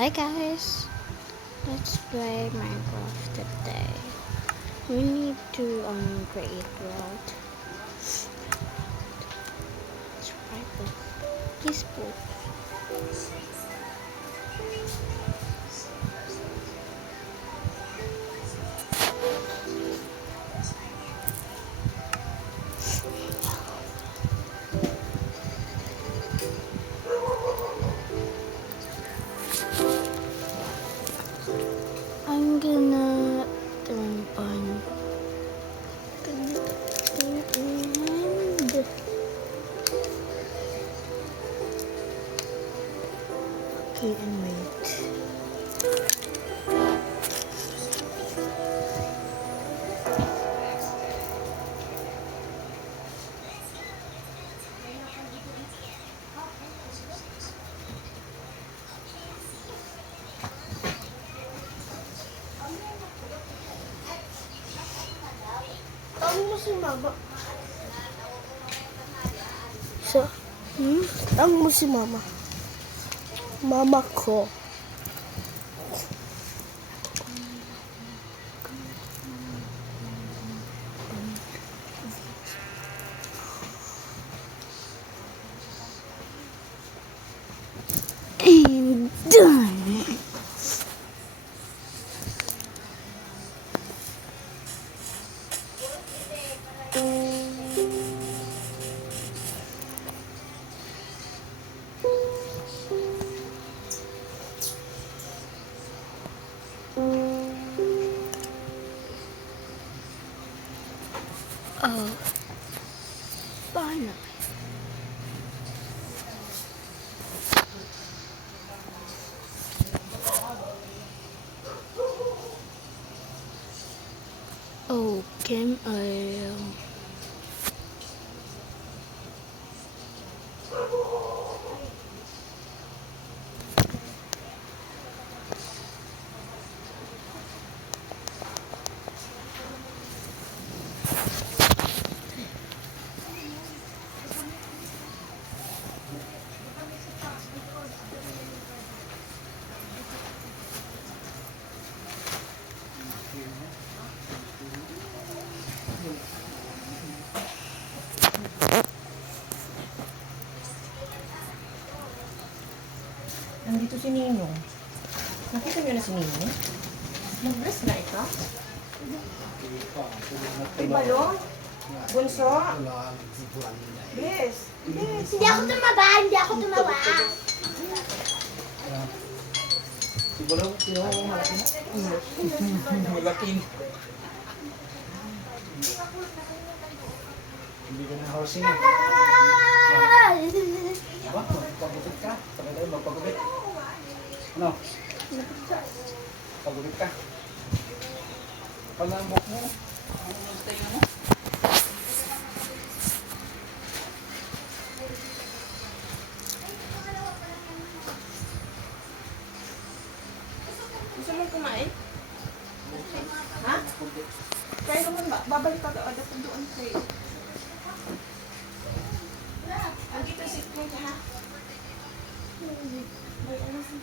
Hi guys, let's play Minecraft today. We need to create world. Let's try this. Please put. I'm gonna turn on the end. Okay, and wait. Tawag mo si mama. So, Tawag mo si mama. Mama ko. and done. Oh, finally. Oh, can I Nandito si Ninong. Nakita niyo na si Ninong? Nag-dress na ito? Ay, balong? Bunso? Yes. Yes. Hindi ako tumaba, hindi ako tumawa. Si Balong, sino mo malaki na? Malaki na. Hindi ka na housing eh. Ba, magpagupit ka. Sabay tayo magpagupit. Ano? Pagupit ka. Palambok mo. Ano mo sa tayo mo? Gusto mong kumain? Ha? Kaya naman ba? Babalik ka doon. Dapat doon kayo. Andito si Kuya, ha? Ay, ano si...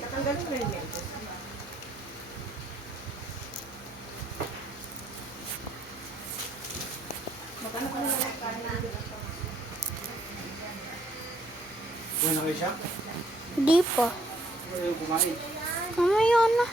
Tatanggalin mo yung lentes. Magkano ka na lang kanin ng dito? Kumain na kayo siya? Di pa. Ayaw kumain. Mamaya na.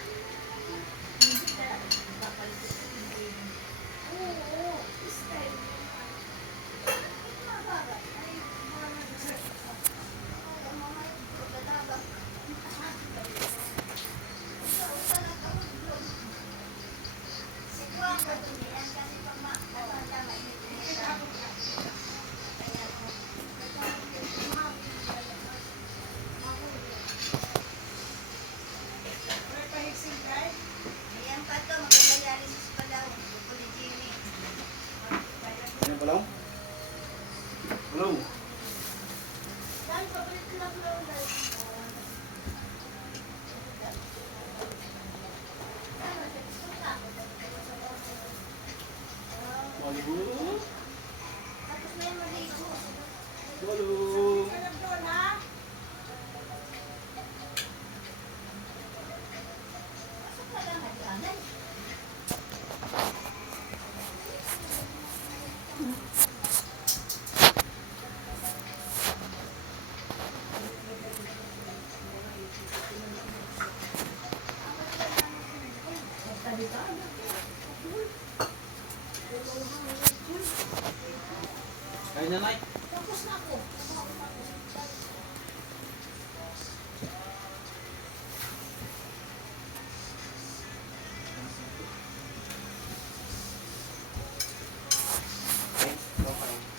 na, Nay.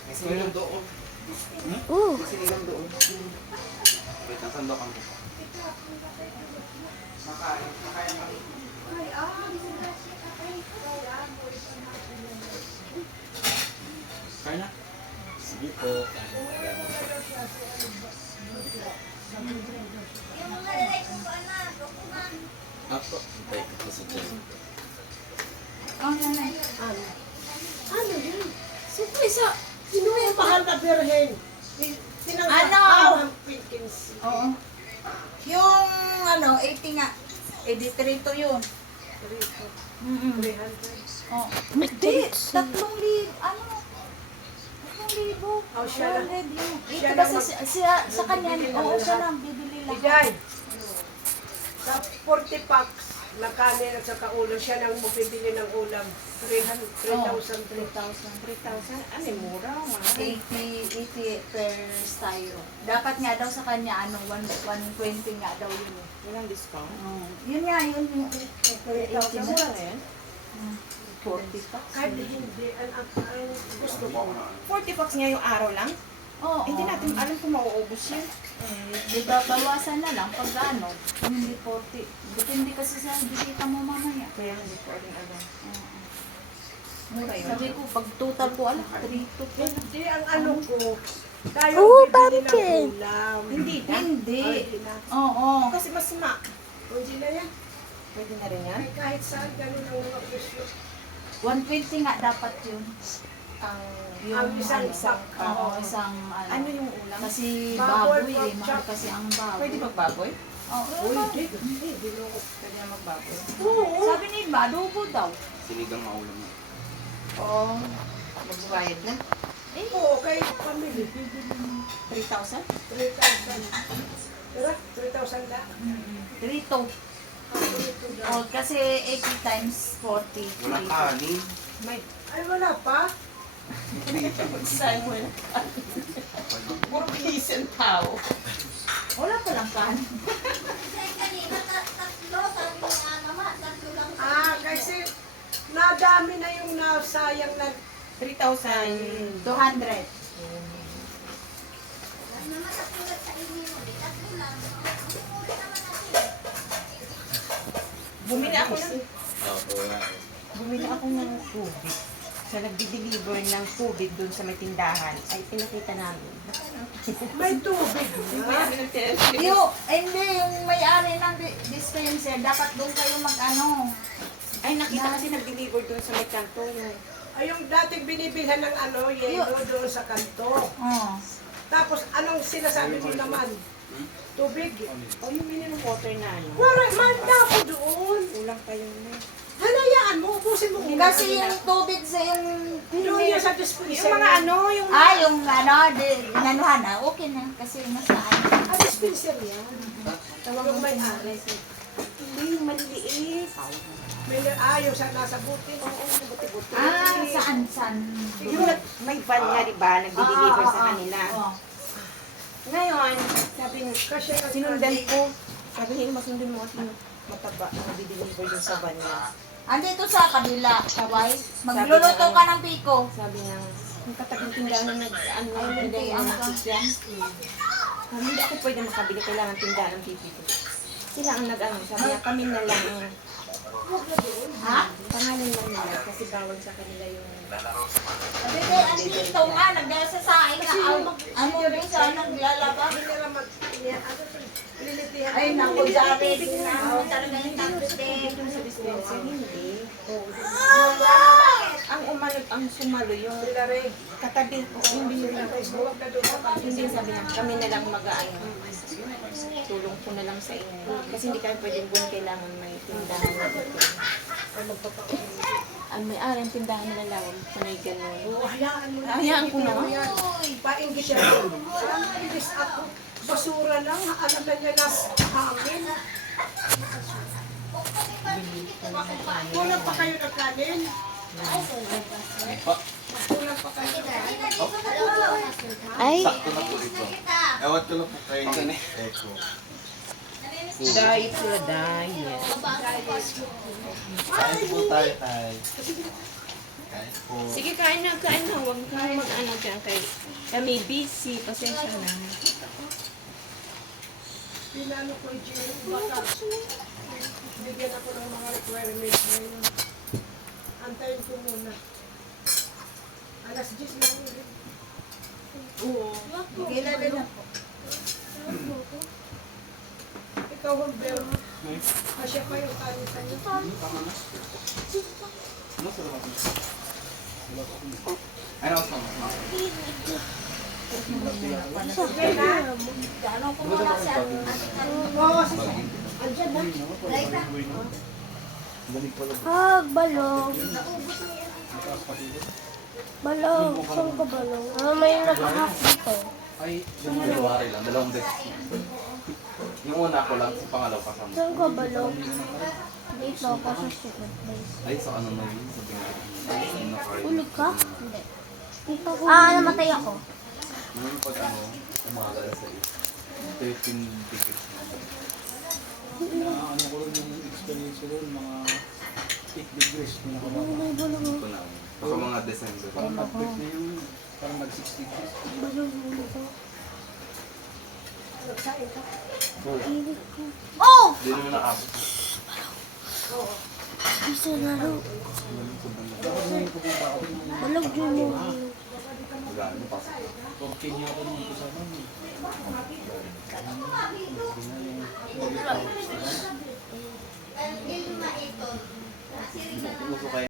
May sinigang doon. Ooh. May sinigang doon. Wait, nasan doon ang makain kami. Kaya na? Sige po. Ako. Wait, ito sa dyan. Ano yun? Siyempre sa, sino yung mahal na birhen? Ano? Ang Pilkins. Oo. Yung ano, 80 nga. Editrito yun. Mm-mm. 300. Oh. Hindi, 3,000, ano? 3,000. Oh, siya lang. Already. Siya Ito ba lang sa kanya? Oo, siya lang. Bibili lang. Iday, sa 40 packs na kanin at saka ulam, siya nang bumibili ng ulam. 3,000. 3,000. Ano yung mura? Mahal. 80 per styro. Dapat nga daw sa kanya, 120 nga daw yun. Walang discount. Yun nga, yun yung 3,000 mura na yan. 40 pa. Kahit hindi, ang gusto ko. 40 bucks niya yung araw lang? Oo. Hindi natin alam kung mauubos yun. Di ba, bawasan na lang pag ano, kung hindi 40. Depende kasi sa bisita mo mamaya. Kaya hindi ko rin alam. Oo. Mura yun. Sabi ko, pag total ko, 3 to 4. Hindi, ang ano ko, tayo Oh, bibili ng pumpkin. ulam. Hindi na. Hindi. Hindi na. Oo. Kasi mas Hindi na yan. pwede na rin yan. Ay, kahit saan, ganun ang mga presyo. 120 nga dapat yun. Ang, Ang isang ano, pack. Oo, isang ano. ano yung ulam? Kasi Baboy, baboy pork mahal chop. kasi ang baboy. Pwede magbaboy? Oo. Uy, hindi, biloko. Pwede na magbaboy. Oo. Sabi ni Iba, adobo daw. Sinigang maulam na. Oo. Magbayad na. Oo, kay family. 3,000? 3,000. Tara, 3,000 lang. 3 to. Oh, kasi 80 times 40. Walang kanin. May Ay, wala pa. saan mo na. Puro pisan tao. Wala pa lang kan. Kasi nadami na yung nasayang na 3,000. 200. Bumili ako ng Wala. Bumili ako ng tubig. Sa nagdi-deliver ng tubig doon sa may tindahan, ay pinakita namin. may tubig. May ng television. Hindi, yung may-ari ng dispenser, dapat doon kayo mag-ano. Ay, nakita kasi nag-deliver doon sa may kanto. Yung Ay, yung dating binibilhan ng ano, yelo doon sa kanto. Oh. Tapos, anong sinasabi mo naman? Tubig. o yung mineral water na ano. Wala, manda ko doon. Kulang pa yun. Hanayaan mo, ubusin mo. Kasi yung tubig sa yung... doon yan sa dispenser. Yung mga ano, yung... yung ano, inanuhan na, okay na. Kasi nasaan. Ah, dispenser yan. Yung may-ari. Hindi, yung maliliit. Yung sa nasa buti. Oo, buti-buti. Saan? Yung may van nga, di ba? Nagdi-deliver sa kanila. Oh. Ngayon, sabi niya, Kasi ang sinundan ko. Sabi niya, masundin mo kasi yung mataba na nagdi-deliver yung sa van niya. Andito sa kabila, kaway. Magluluto ka ng piko. Sabi niya, yung kataging tindahan na ano, Ay, hindi ang na nakikyan. Hindi ako pwede makabili, kailangan tindahan ng pipi ko. Sila ang nag-ano, sabi niya, kami na lang ang Ha? pangalan lang nila kasi bawal sa kanila yung... Sabi ko, andito nga, nagsasaing ka. Ano doon sa naglalaba? Hindi nila lilitihan. Ay, naku, Jared. Ano talaga yung tagpitin. Yung sa dispenser, hindi. Bakit? Ang umano, ang sumalo yung Sila rin. katabi ko, yung binili ko. Huwag na doon sa kanto. Hindi sabi niya, kami na lang mag-aano. Tulong ko na lang sa inyo. Kasi hindi kami pwedeng buwan, kailangan may tindahan na dito. Ang may-ari ang tindahan nila lang, kunay ganun. Hayaan mo. Hayaan ko na. Painggit siya. Saan nalilis ako? Basura lang. Alam na niya na hangin. Kulang pa kayo ng kanin? Kulang pa kayo. Ay, Sakto na po ito. Ewan ko lang po kay Echo. Diet sila, diet. Kain po tayo, Tay. Kain po. Sige, kain na. Huwag kang mag-ano dyan kay... Kami busy. Pasensya na. Pinano ko yung Jane, baka bigyan ako ng mga requirements ngayon. Antayin ko muna. Alas 10 lang yun. Oo. Kailan na po? Ikaw, Humber. Asya pa yung kanin sa'yo. Ano ang sama? Gano'n ko muna sa Oo, sige. Andyan na. balong. Balong, saan ka balong? May nakahak dito. Ay, yung January lang. 2 days. Yung una ko lang, sa pangalaw kasama. Saan ka balong? Dito ako sa second place. Ay, sa ano na yun? Sa pinag- Ulig ka? Hindi. Namatay ako. Yung pag ano, umaga sa 13 degrees. Ano ko rin yung experience doon, mga 8 degrees. Pinakababa. May balong. Ito na. Baka mga December. Parang nag-break na yung, parang nag-6 degrees. Balong ulo ko. Nagsain ka. Ilig ko. Hindi naman nakabot. Isa na rin. Balong dyan mo. Magano pa. 14 niya ako nung kasama mo. Uso kayo